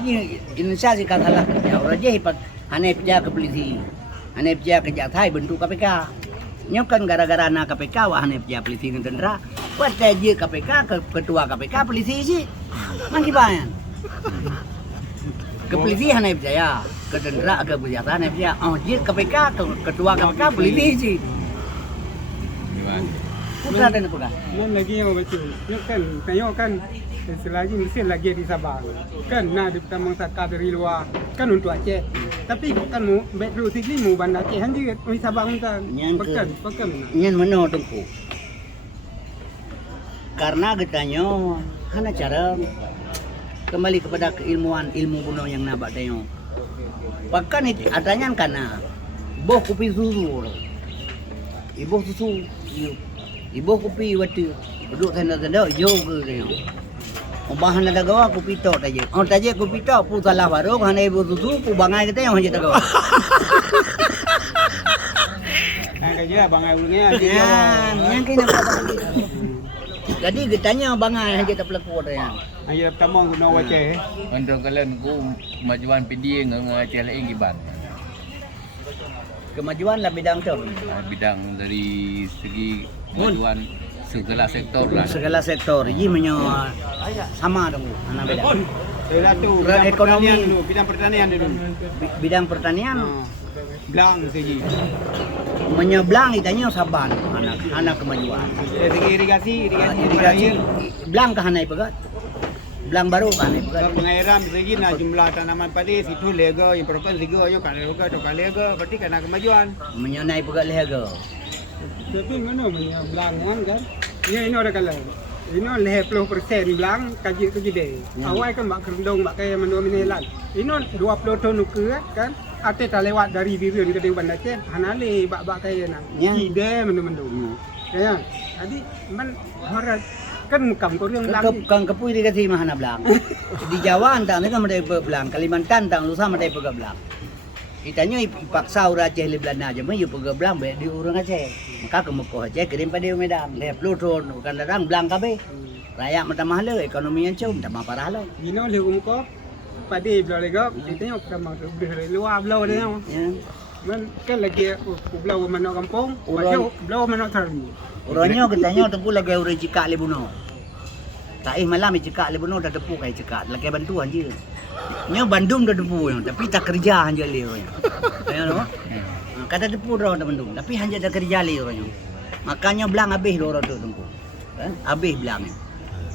Aji Indonesia sih katalah ya orang je pag hanai kerja ke polisi. Hanai kerja kerja Thai bentuk KPK. Nyo kan gara-gara anak KPK wah hanai kerja polisi dengan tentara. Buat je KPK ketua KPK polisi sih. Mang kibayan. Ke polisi hanai kerja ke tentara ke polisi hanai kerja. Oh je KPK ketua KPK polisi sih. Gimana? Putra dan putra. Nan lagi yang betul. Tengok kan selagi mesin lagi di Sabang. Kan nah di tamang saka dari luar kan untuk Aceh. Tapi kan mu betul sikli mu bandar Aceh han juga di Sabang kan. Pekan. Nyen meno tungku. Karena getanya hana cara kembali kepada keilmuan ilmu kuno yang nabak tayo. Bahkan itu adanya kana boh kopi susu. Ibu susu. Ibu kopi waktu duduk tenda-tenda yo ke dia. Bahan ada gawa kopi tok aja. Oh aja kopi tok pu salah baru kan ibu susu pu bangai kita yang hanya gawa. Nah kerja bangai ulungnya Ya, yang kini jadi getanya bangai hanya tak pelaku dia. Ayo tamang guna Aceh. Untuk kalian ku kemajuan PD Aceh lain gimana? Kemajuan lah bidang tu. Bidang dari segi kemajuan segala sektor lah. Segala sektor, ini menyo sama dong, anak beda. Saya tu Bidang ekonomi. bidang pertanian dulu. Bidang pertanian, Belang segi. menyeblang itanya saban, anak kemajuan. Dari segi irigasi Irigasi, belang ke hanai pegat, belang baru ke hanai pegat. Kalau pengairan segi nah jumlah tanaman padi situ lega yang perempuan tiga yo kan lega tu kan lega berarti kena kemajuan. Menyonai pegat lehaga. Tapi mana punya belang kan? Ini ada kalau. Ini leh 10% belang kaji deh. Awal kan mak kerendong mak kaya menua minelan. Ini 20 ton nuker kan? Ate tak lewat dari diri di kedai Bandar Aceh. Hanale bak kaya nak. Ide mendu. Ya. Jadi man harap kan mukam korang belang. Kang kepui dikasih mahana belang. Di Jawa antang ni kan mendai belang, Kalimantan antang lusa mendai pegat belang. Itanya ipaksa orang Aceh le Belanda aja, mayu pegat belang be di orang Aceh. Maka ke Mekoh Aceh kirim pada Medan. Le Pluton bukan datang belang kabe. Rakyat mata mahal ekonomi yang cum, tak parah lah. Ini le muka padi belau lega, ditanya sama luar belau dia. Man kan lagi belau mana kampung, belau mana termi. Orangnya katanya tempu lagi orang cekak le buno. Tak malam cekak le buno dah tepu kai cekak, lagi bantuan je. Nya Bandung dah tepu yang, tapi tak kerja hanya le orangnya. Tahu kata tepu dah Bandung, tapi hanya tak kerja le orangnya. Makanya belang habis orang tu tempu. Kan? Habis belang.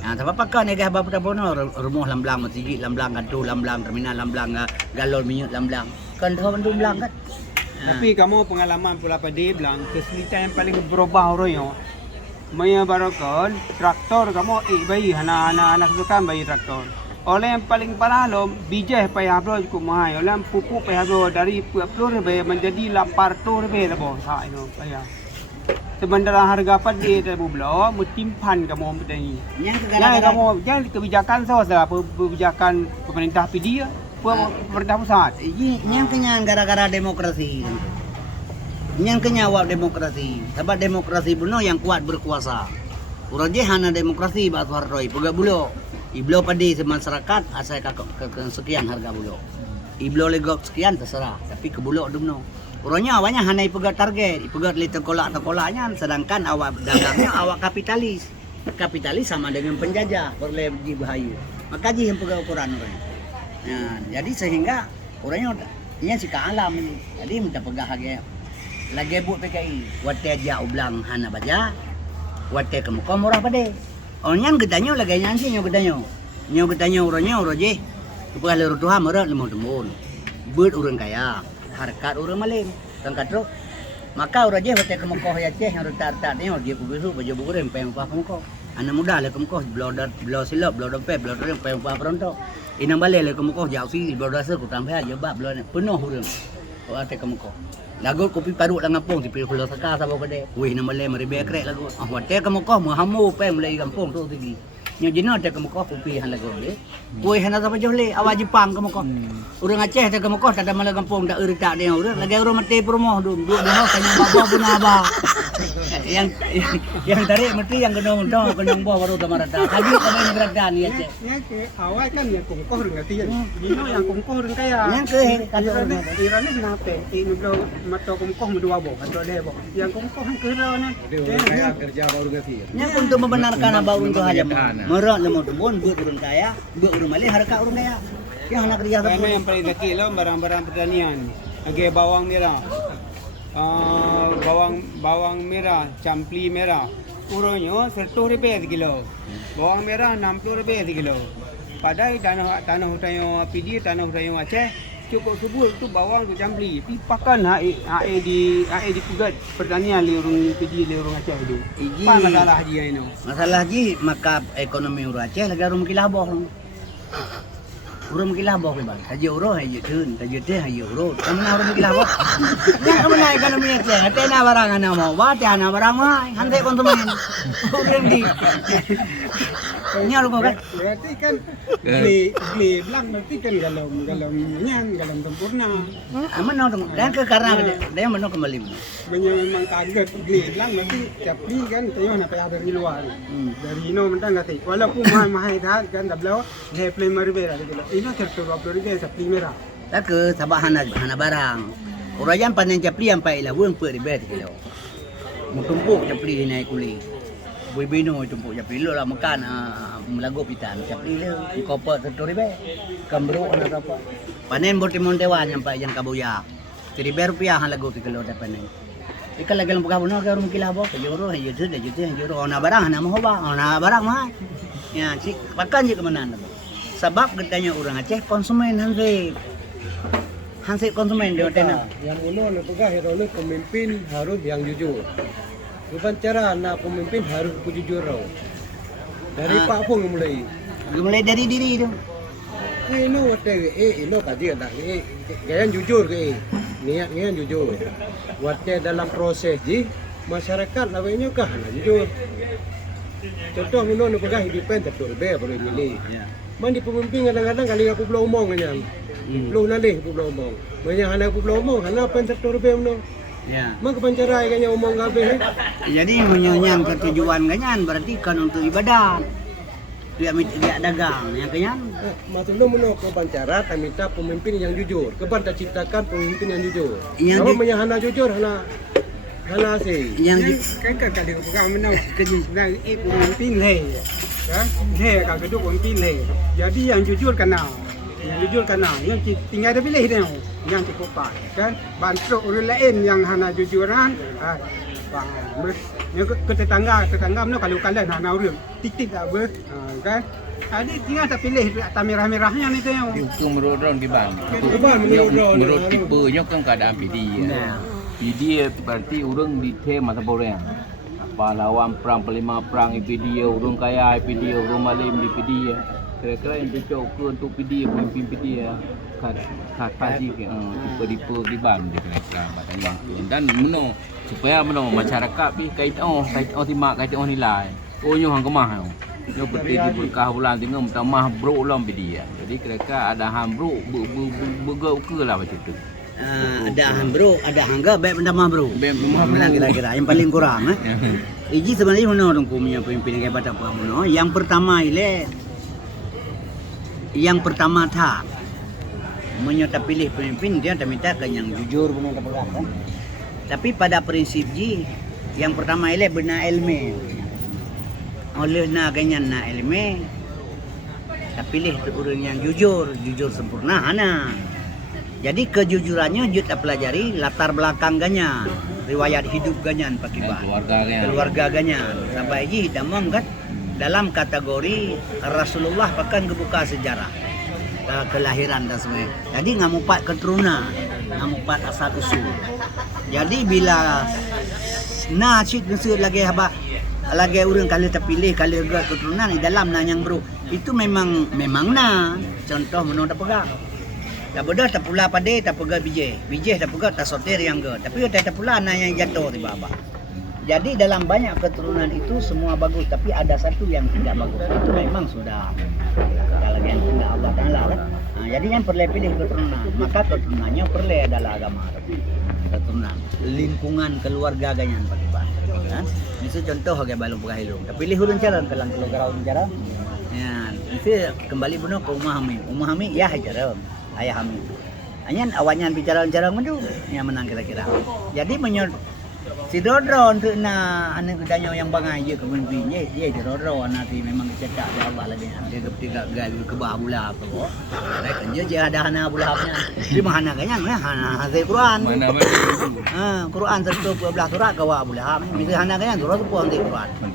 Nah, tak apa kan negah apa bono rumah lam-lam masjid lam-lam kantu lam-lam terminal lam-lam galon minyak lam-lam. Kan dah Bandung belang kan. Tapi kamu pengalaman pula padi belang kesulitan yang paling berubah orang yo. Maya barakon traktor kamu bayi anak itu kan bayi traktor. Oleh yang paling parah lo bijah payah bro cukup mahal. Oleh pupuk payah bro dari 20 ribu menjadi 80 ribu lah bos. Ha itu payah. Sementara harga padi tu belo mutimpan kamu petani. Yang kamu jangan kebijakan sahaja kebijakan pemerintah PD pemerintah pusat. Yang kenyan gara-gara demokrasi. Yang kenyawak demokrasi. Sebab demokrasi benar yang kuat berkuasa. Orang je hana demokrasi bahasa Hartoi pegak bulo. Iblo padi masyarakat asal sekian harga bulo. Iblo legok sekian terserah, tapi ke bulo dumno. Orangnya awalnya hana pegat target, pegat li tengkolak-tengkolaknya, sedangkan awak dagangnya awak kapitalis. Kapitalis sama dengan penjajah, boleh dibahayu. Maka je yang pegat ukuran orangnya. Nah, jadi sehingga orangnya ini sika alam ini. Jadi minta pegah harga. Lagi buat PKI, wate aja ublang hana baja, wate kemuka murah pade. Orangnya getanya lagi nyansi nyo getanya orangnya orang je. Tupah leru Tuhan merah lemah tembun. Bird orang kaya, harkat orang maling, tangkatro. Maka orang je wate kemuka ya ceh yang retar-retar ni dia pubisu baju buku payung pa kemuka. Anak muda le kemuka belau silap, belau dompet, belau orang payung pa perontok. Inang balik le kemuka jauh si belau dasar ku tambah aja bab belau penuh orang. Wate kemuka. Lagu kopi parut lang kampung si Pilo Saka sa bawah de. Wih nama le maribe krek lagu. Ah wate kamu kau mau hamu pe mulai kampung tu tinggi. Nyo jino ada kemukoh pupi han lagu le. Kue hana apa jole awak Jepang kemukoh. Urang Aceh ada kemukoh tak ada malah kampung dak uri tak dia urang lagi urang mati promo dum duk dah kanya babo bunaba. Yang tarik mesti yang genong dong genong bawa baru tamarata. Haji kami ni berada ni Aceh. Ya ke awak kan yang kongkoh dengan tiyan. Dino yang kongkoh dengan kaya. Yang ke Irane kenapa? Ini belum mata kongkoh dua bo atau lebo. Yang kongkoh kan kerana Kaya kerja baru ganti. nya untuk membenarkan abah untuk hajam. Merak lemah tebun buat urang kaya, buat urang malih harga urang kaya. Yang nak kerja Karena apa? yang paling kecil lah barang-barang pertanian. Lagi bawang merah. Bawang merah, campli merah. Urunnya 100 rupiah sekilo. Bawang merah 60 rupiah sekilo. Padahal tanah hutan yang PD, tanah hutan yang Aceh cukup subur tu bawang tu campli. Pipakan hae di kugat pertanian li urang PD li urang Aceh tu. Iji. Apa masalah haji ini? Masalah ji maka ekonomi urang Aceh lagi urang kilabah. Urang kilabah ke bang. Haji urang haji tun, haji teh haji urang. Kamana urang kilabah? Nya kamana ekonomi Aceh? Tena barang ana mau, ana barang mai. Hantai konsumen. Urang di. Nya lu kan? Berarti kan beli belang berarti kan galam nyang, galam sempurna. Aman no dan ke karena dia mana kembali. Memang kaget beli belang berarti tiap beli kan tayo na pala dari luar. Dari ino mentang nggak walaupun mahal dah kan dablau dia play maribera gitu. Ino tertutup dari dia sapli merah. Tak ke sabah hana barang. Orang yang panen capli yang pai lah buang per ribet kilo. Mutumpuk capli naik kuli. Boy bino tumpuk capli lo lah makan melago pitan capli le koper tertori be. Kambro ana apa. Panen bortimon dewan yang pai yang kabuya. Rp1,000 han lago kilo dah panen. Ikan lagi lembu kabun ke rumah kilabo ke joro hayu tu dah juta joro ona barang hana mau ba ona barang mah. Ya si pakan je ke mana sebab katanya orang Aceh konsumen hansip konsumen dia tena. Yang uno pegah hero pemimpin harus yang jujur. Bukan cara nak pemimpin harus jujur raw. Dari Pak Pung Mulai dari diri tu. Ino wate ino kaji tak gaya jujur ke niatnya jujur. Wate dalam proses ji masyarakat lawanya kah jujur. Contoh uno pegah independen betul be boleh milih. Ya. Mandi pemimpin kadang-kadang kali aku belum omong kan. Belum nalih aku belum omong. Banyak anak aku belum omong, anak pen sektor be mno. Ya. Mak pancarai kanya omong kabeh. Jadi menyanyang ketujuan kanyan berarti kan untuk ibadah. Dia dagang yang kanyan. Maksud lu mno ke pancara kami minta pemimpin yang jujur. Keban tak ciptakan pemimpin yang jujur. Yang Kalau di- menyahana jujur hana sih. Yang di, Kan kali pegang menau nah pemimpin le. Kan? Dia kalau duduk pemimpin le. Jadi yang jujur kena. Yang jujur kena. Yang tinggal ada pilih dia. Yang cukup pak. Kan? Bantu orang lain yang hana jujuran. Yang ke tetangga menau kalau kalian hana orang titik tak ber. Kan? Jadi tinggal tak pilih tak merah-merahnya ni tu. Itu menurut orang di bang. Keban Menurut tipenya kan keadaan PD. Nah. PD berarti orang di tema orang. Pahlawan perang pelima perang PD, orang kaya PD, orang malim di PD. Kira-kira yang cocok ke untuk PD, pemimpin PD kaji tipe-tipe di bang dia kira-kira dan meno supaya meno masyarakat bi kait timak kait nilai. Oh nyo hang kemah. Nyo peti di berkah bulan tengah tamah bro lam PD. Jadi kira-kira ada ham bro bergau ke lah macam tu. ada hambro, ada hangga baik benda mah bro. Baik Mana kira-kira yang paling kurang Iji sebenarnya mana orang punya pemimpin yang hebat apa mana? Yang pertama tak menyerta pilih pemimpin dia tak minta kan yang jujur benar tak pegang kan. Tapi pada prinsip ji yang pertama benar ilmu. Oleh nak ganyan na ilmu tak pilih tu orang yang jujur sempurna hana. Jadi kejujurannya jut pelajari latar belakang ganyan, riwayat hidup ganyan pakiban. Keluarga ganyan. Sampai ji damang kan dalam kategori Rasulullah bahkan kebuka sejarah kelahiran dan semua. Jadi ngamupat keturunan, ngamupat asal usul. Jadi bila cik ngesut lagi orang kali terpilih kali keturunan di dalam nanyang bro itu memang contoh menurut tak pegang. Tak bodoh tak pula pada tak pegang bijih tak pegang tak soter yang ke. Tapi tak pula nanyang jatuh tiba-tiba. Jadi dalam banyak keturunan itu semua bagus, tapi ada satu yang tidak bagus. Itu memang sudah kalau yang tidak Allah Taala kan. Nah, jadi yang perlu pilih keturunan, maka keturunannya perlu adalah agama. Keturunan, lingkungan keluarga ganyan pakai bahasa. Kan? Itu contoh kayak balung pegahilung. Tapi pilih hurun jalan kelang keluarga cara. Ya, itu kembali benar ke umahami ya hajaram, ayah kami. Hanya awalnya bicara itu yang menang kira-kira. Jadi si Dodro untuk anak kitanya yang bangai je kepemimpinnya dia si Dodro nanti memang kececak dia Allah lagi dia ketiga gaul ke bawah bulah apa kok kan je ada hana bulahnya di mana kanya hana hasil Quran Mana Quran tertutup belah surat ke bawah bulah bisa hana kanya surat tu pun di Quran